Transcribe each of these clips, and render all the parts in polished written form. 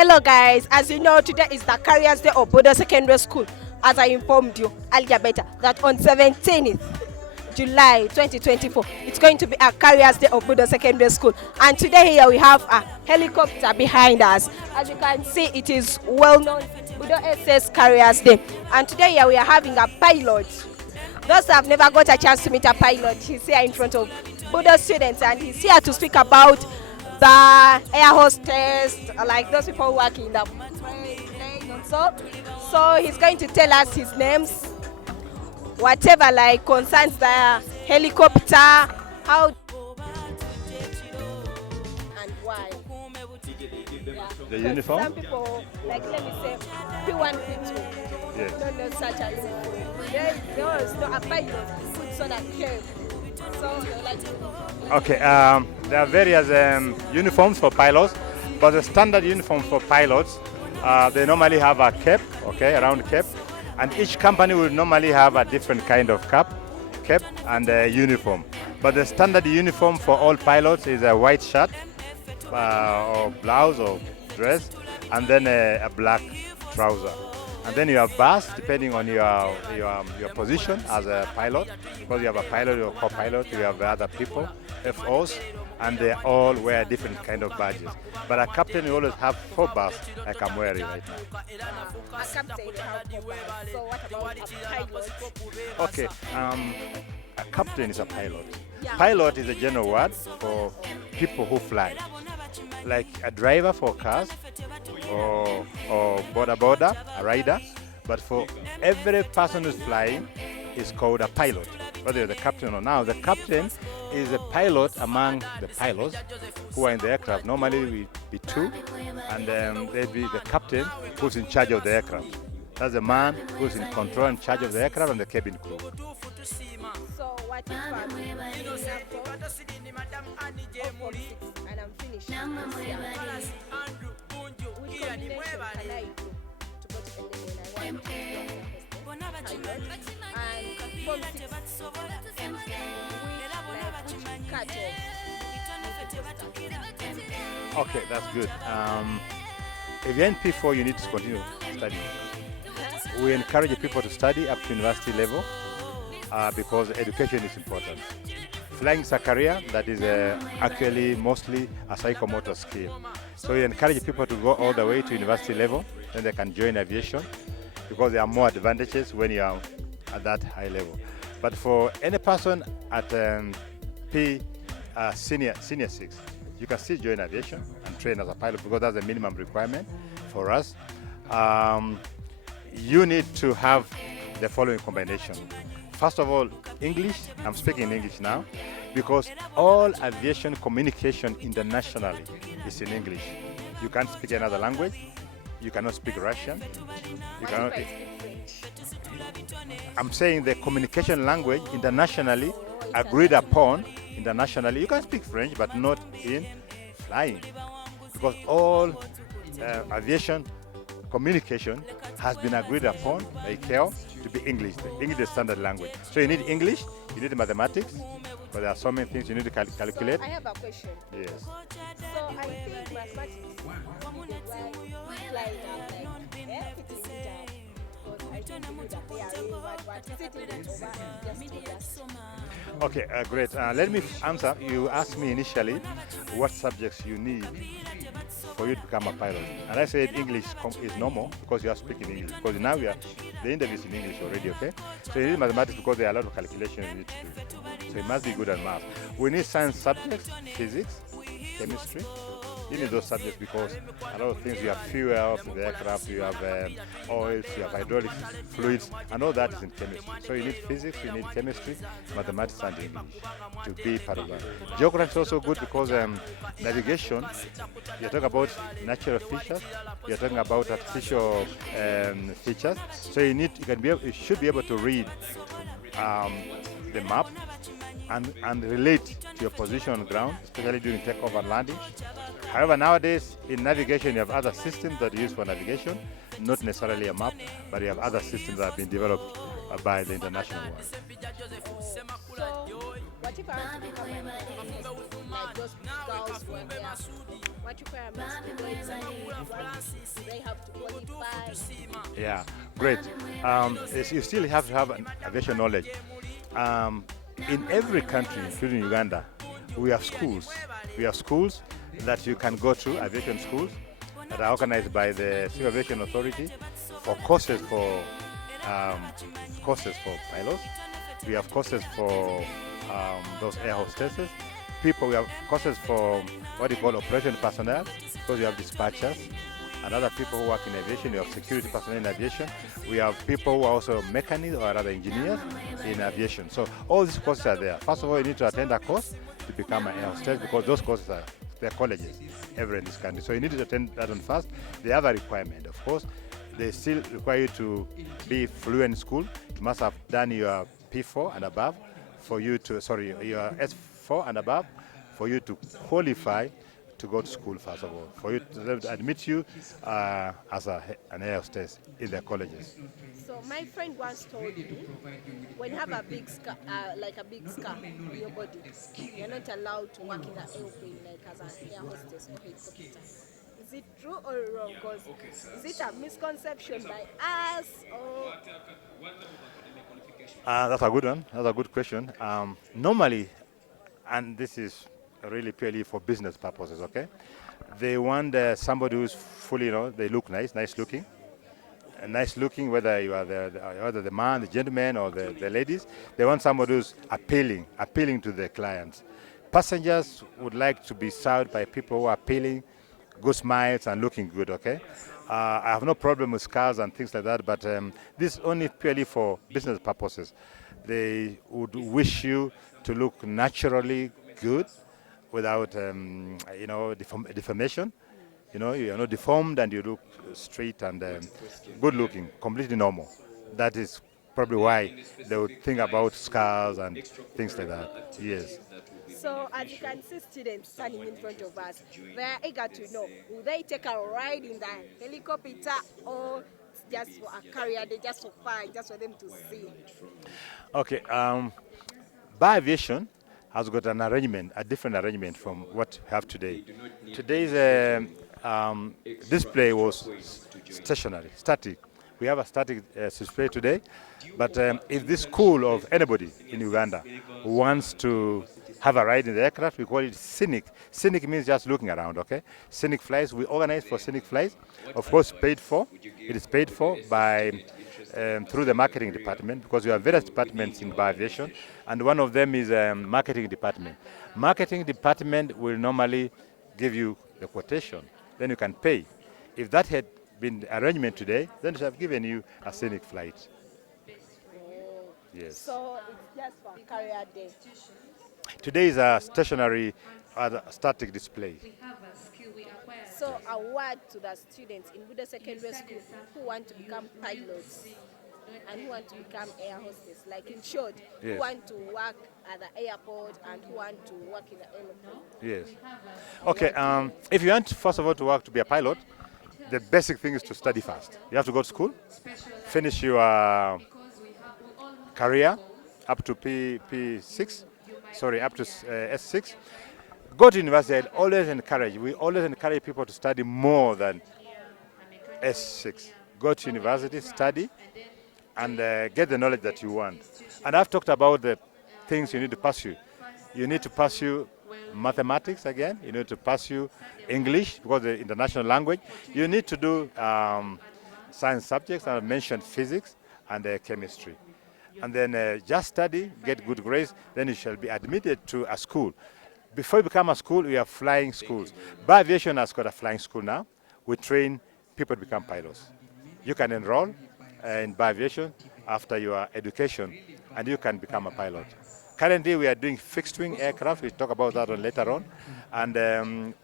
Hello guys, as you know, today is the Careers Day of Bodo Secondary School. As I informed you earlier better, that on 17th July 2024, it's going to be a Careers Day of Bodo Secondary School. And today here we have a helicopter behind us. As you can see, it is well known Bodo SS Careers Day. And today here we are having a pilot. Those who have never got a chance to meet a pilot, he's here in front of Bodo students and he's here to speak about the air hostess, like those people working in the plane and so he's going to tell us his names, whatever like concerns the helicopter, how and why. The uniform? Some people, like let me say, P1, P2, Yes. don't know such a uniform. There was no a pilot who puts on a cape. So like Okay, there are various uniforms for pilots, but the standard uniform for pilots, they normally have a cap, okay, a round cap, and each company will normally have a different kind of cap and a uniform. But the standard uniform for all pilots is a white shirt or blouse or dress, and then a black trouser. And then you have bars, depending on your position as a pilot. Because you have a pilot or co-pilot, you have other people, FOs, and they all wear different kind of badges. But a captain will always have 4 bars, like I'm wearing right now. a captain have four bars. So what about a pilot? Okay, a captain is a pilot. Yeah. Pilot is a general word for people who fly, like a driver for cars or border, a rider. But for every person who's flying, is called a pilot, whether you're the captain or now. The captain is a pilot among the pilots who are in the aircraft. Normally we be 2, and there'd be the captain who's in charge of the aircraft. That's the man who's in control and charge of the aircraft and the cabin crew. So what if I'm in and I'm finished? Which combination can I do to go to the when I want to pilot? And form 6, which cut off? Okay, that's good. If you're in P4, you need to continue studying. We encourage people to study up to university level because education is important. Flying is a career that is actually mostly a psychomotor skill. So we encourage people to go all the way to university level, then they can join aviation because there are more advantages when you are at that high level. But for any person at senior 6, you can still join aviation and train as a pilot because that's the minimum requirement for us. You need to have the following combination. First of all, English. I'm speaking in English now because all aviation communication internationally is in English. You can't speak another language. You cannot speak Russian. You cannot. I'm saying the communication language internationally agreed upon internationally. You can speak French, but not in flying, because all aviation communication has been agreed upon by ICAO to be English. English is the standard language. So you need English, you need mathematics, but there are so many things you need to calculate. I have a question. Yes. So I think mathematics is why flying up Okay, great. Let me answer. You asked me initially what subjects you need for you to become a pilot. And I said English is normal because you are speaking English. Because now the interview is in English already, okay? So you need mathematics because there are a lot of calculations you need to do. So you must be good at math. We need science subjects, physics, chemistry. You need those subjects because a lot of things, you have fuel for the aircraft, you have oils, you have hydraulic fluids, and all that is in chemistry. So you need physics, you need chemistry, mathematics, and English to be part of that. Geography is also good because navigation, you're talking about natural features, you're talking about artificial features. So you should be able to read the map and relate to your position on ground, especially during takeoff and landing. However, nowadays in navigation, you have other systems that you use for navigation, not necessarily a map, but you have other systems that have been developed by the international world. So, what if I want to become like those girls when they are What requirements do they need? Do they have to qualify? Yeah, great. You still have to have an aviation knowledge. Um, in every country, including Uganda, we have schools. We have schools that you can go to, aviation schools, that are organized by the Civil Aviation Authority for um, courses for pilots. We have courses for those air hostesses. We have courses for what you call operation personnel, because you have dispatchers and other people who work in aviation. You have security personnel in aviation. We have people who are also mechanics or other engineers in aviation. So all these courses are there. First of all, you need to attend a course to become an air hostess, because those courses are they're colleges everywhere in this country. So you need to attend that one first. The other requirement, of course, they still require you to be fluent in school. You must have done your P4 and above for you to, sorry, your S4 and above for you to qualify to go to school, first of all, for you to them to admit you as an air hostess in their colleges. So my friend once told me, when you have a big scar, like a big scar on your body, you're not allowed to work in an airplane like as an air hostess or helicopter. Is it true or wrong? Because is it a misconception by us or That's a good one. That's a good question. Normally, and this is really purely for business purposes, okay? They want somebody who's fully, they look nice, nice looking. Nice looking, whether you are whether the man, the gentleman, or the ladies. They want somebody who's appealing to the clients. Passengers would like to be served by people who are appealing, good smiles, and looking good, okay? I have no problem with scars and things like that, but this is only purely for business purposes. They would wish you to look naturally good without, deformation. You are not deformed and you look straight and good looking, completely normal. That is probably why they would think about scars and things like that. Yes. so? As you can see, students standing in front of us, they are eager to know: will they take a ride in the helicopter or it's just for a career? They just for fun, just for them to see. Okay. By Aviation has got an arrangement, a different arrangement from what we have today. Today's display was stationary, static. We have a static display today, but if this school of anybody in Uganda wants to have a ride in the aircraft, we call it scenic. Scenic means just looking around, okay? Scenic flights, we organize for scenic flights, of course paid for. It is paid for by through the marketing department, because we have various departments in aviation, and one of them is marketing department. Marketing department will normally give you the quotation, then you can pay. If that had been the arrangement today, then it should have given you a scenic flight. Yes. So it's just for a career day. Today is a stationary, static display. So a word to the students in Buddha Secondary School who want to become pilots and who want to become air hostess, like in short, who Yes. want to work at the airport and who want to work in the airport. Yes. Okay. If you want, first of all, to work to be a pilot, the basic thing is to study fast. You have to go to school, finish your career up to P6, sorry, up to S6. Go to university. We always encourage people to study more than S6. Go to university, study, and get the knowledge that you want. And I've talked about the things you need to pursue. You need to pursue mathematics again. You need to pursue English, because the international language. You need to do science subjects. I mentioned physics and chemistry. And then just study, get good grades, then you shall be admitted to a school. Before you become a school, we have flying schools. Bar Aviation has got a flying school now. We train people to become pilots. You can enroll in Bar Aviation after your education, and you can become a pilot. Currently, we are doing fixed-wing aircraft. We'll talk about that later on. And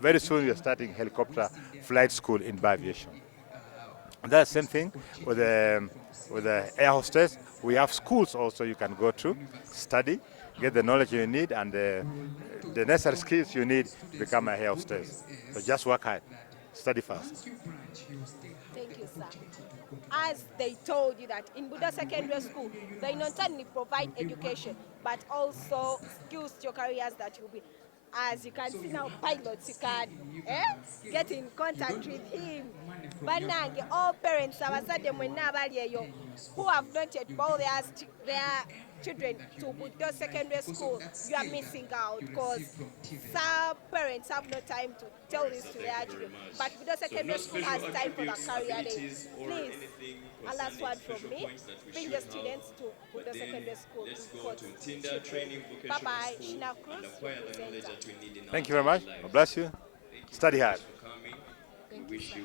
very soon, we are starting helicopter flight school in Bar Aviation. And that's the same thing with the air hostess. We have schools also you can go to, study, get the knowledge you need, and the necessary skills you need to become a air hostess. So just work hard, study fast. Thank you, sir. As they told you that in Buddha Secondary School, they not only provide education, but also skills to your careers that you'll be. As you can see now, pilots, you can get in contact with him. Banange, all parents, abazadde mwenna abali eyo, who have not yet brought their children to Budo Secondary School, you are missing out because some parents have no time to tell this to their children. But Budo Secondary School has time for the career day. Please, a last word from me. Bring the students to Budo Secondary School. Bye bye. Shinah Cruz, your presenter. Thank you very much. God bless you. Study hard. Thank you, sir.